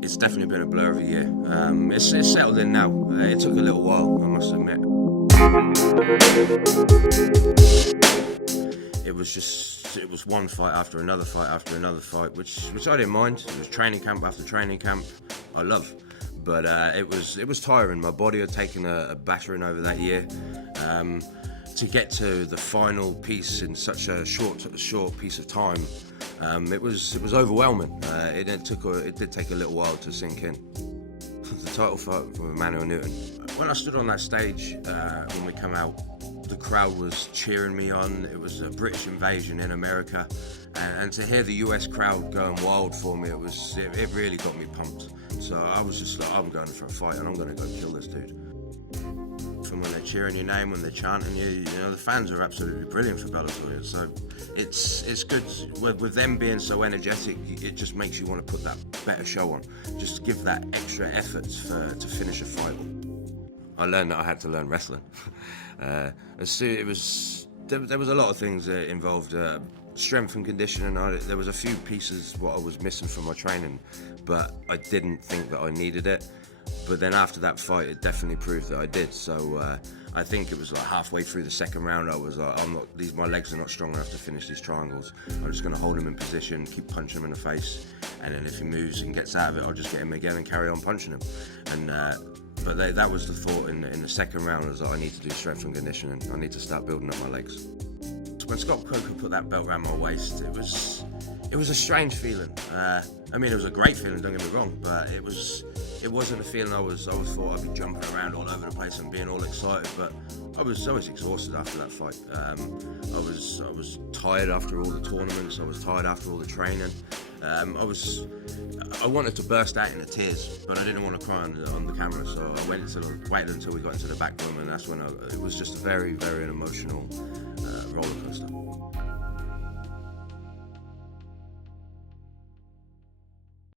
It's definitely been a blur of a year. It's settled in now. It took a little while, I must admit. It was one fight after another fight, which I didn't mind. It was training camp after training camp. I love, but it was tiring. My body had taken a battering over that year. To get to the final piece in such a short piece of time, it was overwhelming. It did take a little while to sink in. The title fight with Emanuel Newton. When I stood on that stage when we come out, the crowd was cheering me on. It was a British invasion in America, and to hear the US crowd going wild for me, it really got me pumped. So I was just like, I'm going for a fight, and I'm going to go kill this dude. From when they're cheering your name, when they're chanting you, the fans are absolutely brilliant for Bellator. So it's good with them being so energetic. It just makes you want to put that better show on. Just give that extra effort to finish a fight. I learned that I had to learn wrestling. There was a lot of things involved. Strength and conditioning. There was a few pieces what I was missing from my training, but I didn't think that I needed it. But then after that fight, it definitely proved that I did. So I think it was like halfway through the second round, I was like, my legs are not strong enough to finish these triangles. I'm just going to hold him in position, keep punching him in the face, and then if he moves and gets out of it, I'll just get him again and carry on punching him. And but that was the thought in the second round, was that I need to do strength and conditioning. I need to start building up my legs. When Scott Coker put that belt around my waist, it was a strange feeling. It was a great feeling, don't get me wrong, but it wasn't a feeling I thought I'd be jumping around all over the place and being all excited, but I was exhausted after that fight. I was tired after all the tournaments, I was tired after all the training. I wanted to burst out into tears, but I didn't want to cry on the camera, so I waited until we got into the back room, and that's when it was just a very, very emotional roller coaster.